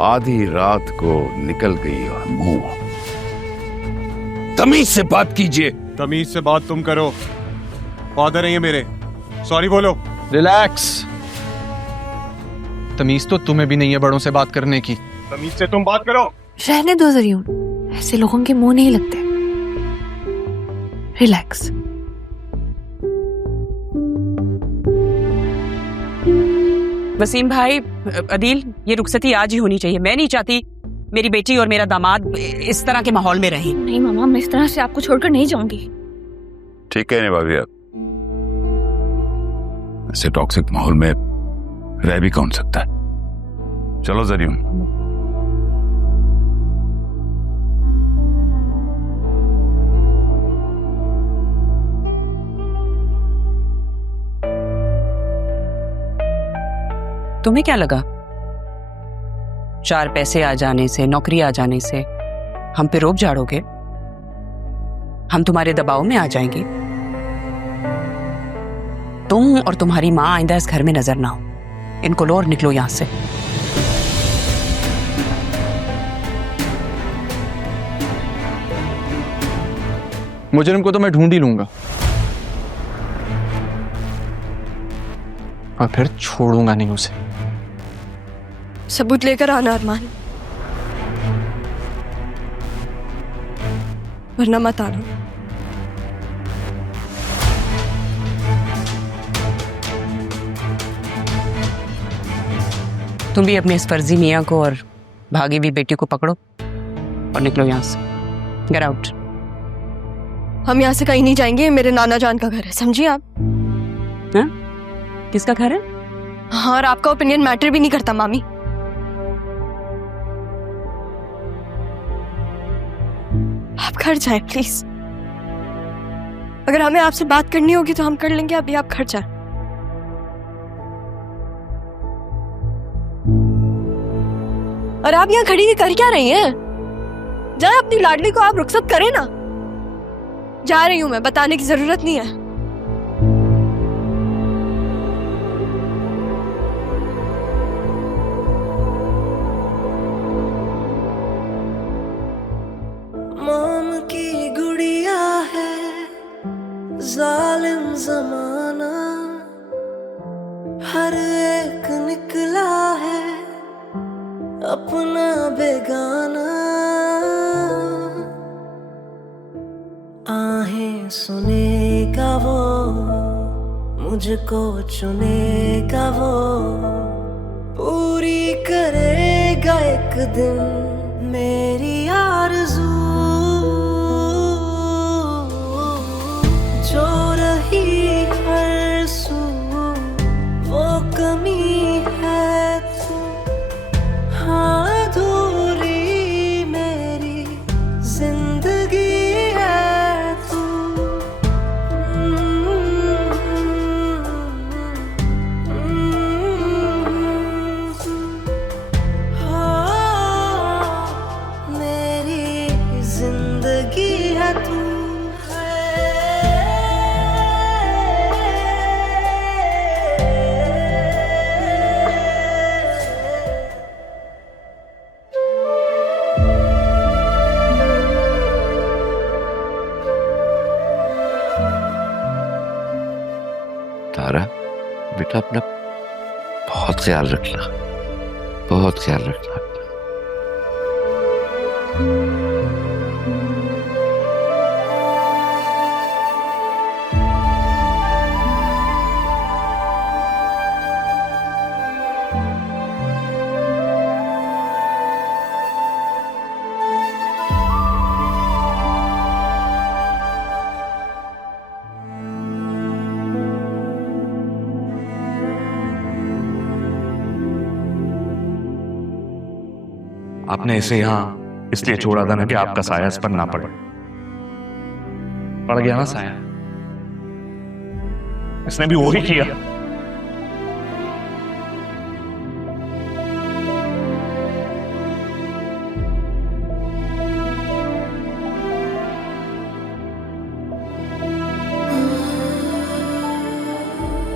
आधी रात को निकल गई और मुंह। तमीज से बात कीजिए। तमीज से बात तुम करो, फादर है ये मेरे, सॉरी बोलो। रिलैक्स, तमीज तो तुम्हें भी नहीं है बड़ों से बात करने की। तमीज से तुम बात करो। रहने दो ज़रियून, ऐसे लोगों के मुंह नहीं लगते। रिलैक्स। वसीम भाई, अदील, ये रुखसती आज ही होनी चाहिए। मैं नहीं चाहती मेरी बेटी और मेरा दामाद इस तरह के माहौल में रहें। नहीं मामा, मैं इस तरह से आपको छोड़कर नहीं जाऊंगी। ठीक है भाभी, आप ऐसे टॉक्सिक माहौल में रह भी कौन सकता है। चलो ज़रियून। तुम्हें क्या लगा 4 पैसे आ जाने से, नौकरी आ जाने से हम पे रोब झाड़ोगे? हम तुम्हारे दबाव में आ जाएंगे? तुम और तुम्हारी माँ आइंदा इस घर में नजर ना हो। इनको लो और निकलो यहां से। मुजरिम को तो मैं ढूंढ ही लूंगा और फिर छोड़ूंगा नहीं उसे। सबूत लेकर आना अरमान, वरना मत आना। तुम भी अपने इस फर्जी मियाँ को और भागी हुई बेटी को पकड़ो और निकलो यहां से। Get out. हम यहाँ से कहीं नहीं जाएंगे, मेरे नाना जान का घर है, समझिए आप। हाँ? किसका घर है? हाँ, और आपका ओपिनियन मैटर भी नहीं करता मामी। आप घर जाएं प्लीज। अगर हमें आपसे बात करनी होगी तो हम कर लेंगे, अभी आप घर जाएं। और आप यहाँ खड़ी कर क्या रही हैं? जाए अपनी लाडली को आप रुखसत करें ना। जा रही हूं मैं, बताने की जरूरत नहीं है। मोम की गुड़िया है जालिम जमाना, हर एक निकला है अपना बेगाना। आहें सुनेगा वो, मुझको चुनेगा वो, पूरी करेगा एक दिन मेरी आरज़ू। जो रही हर सू वो कमी है तू, हाँ अधूरी मेरी जिंदगी है तू। मेरी जिंदगी है तू। तारा बेटा, अपना बहुत ख्याल रखना, बहुत ख्याल रखना। आपने इसे यहाँ इसलिए छोड़ा था ना कि आपका साया इस पर ना पड़े। पड़ गया ना साया, इसने भी वही किया।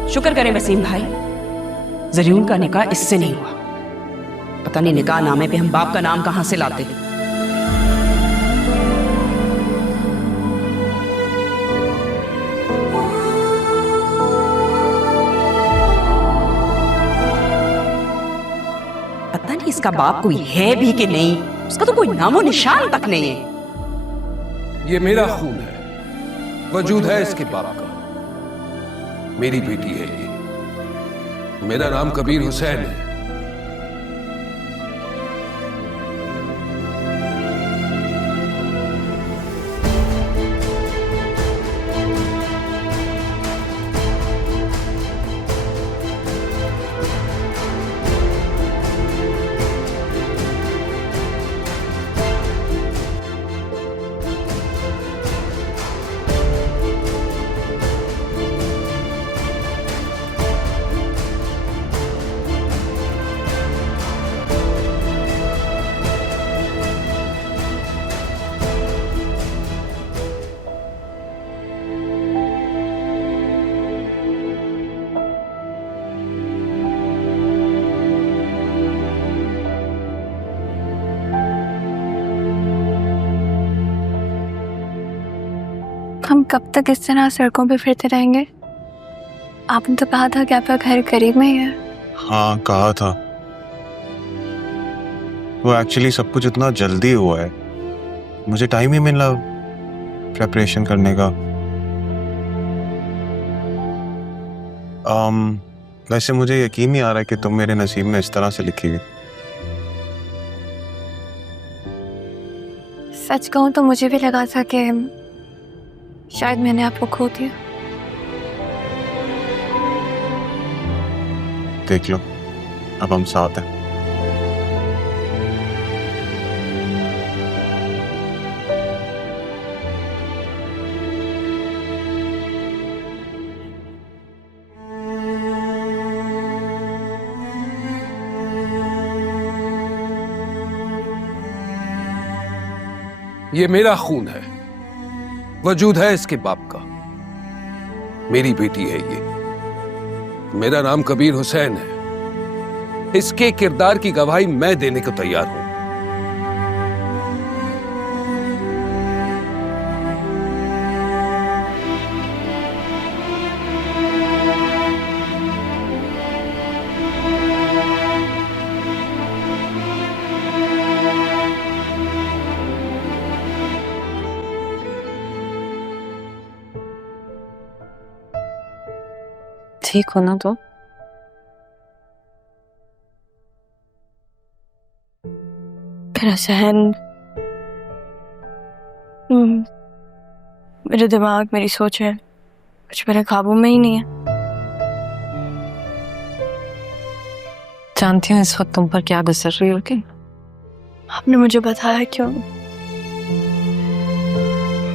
शुक्र करें वसीम भाई, ज़रियून का निकाह इससे नहीं हुआ। अब पता नहीं निकाह नामे पे हम बाप का नाम कहां से लाते। पता नहीं इसका बाप कोई है भी कि नहीं, उसका तो कोई नामो निशान तक नहीं है। ये मेरा खून है, वजूद है इसके बाप का, मेरी बेटी है ये। मेरा नाम कबीर हुसैन है। हम कब तक इस तरह सड़कों पे फिरते रहेंगे? आपने तो कहा था कि आपका घर करीब में ही है। हाँ कहा था, वो एक्चुअली सब कुछ इतना जल्दी हुआ है, मुझे टाइम ही मिला प्रेपरेशन करने का। वैसे मुझे यकीन नहीं आ रहा कि तुम मेरे नसीब में इस तरह से लिखी हुई। सच कहूं तो मुझे भी लगा था कि शायद मैंने आपको खो दिया। देख लो, अब हम साथ हैं। ये मेरा खून है, वजूद है इसके बाप का, मेरी बेटी है ये। मेरा नाम कबीर हुसैन है। इसके किरदार की गवाही मैं देने को तैयार हूं। ठीक हो ना? तो मेरा सहन, मेरे दिमाग, मेरी सोच है कुछ मेरे काबू में ही नहीं है। जानती हूँ इस वक्त तुम पर क्या गुजर रही होगी। आपने मुझे बताया क्यों?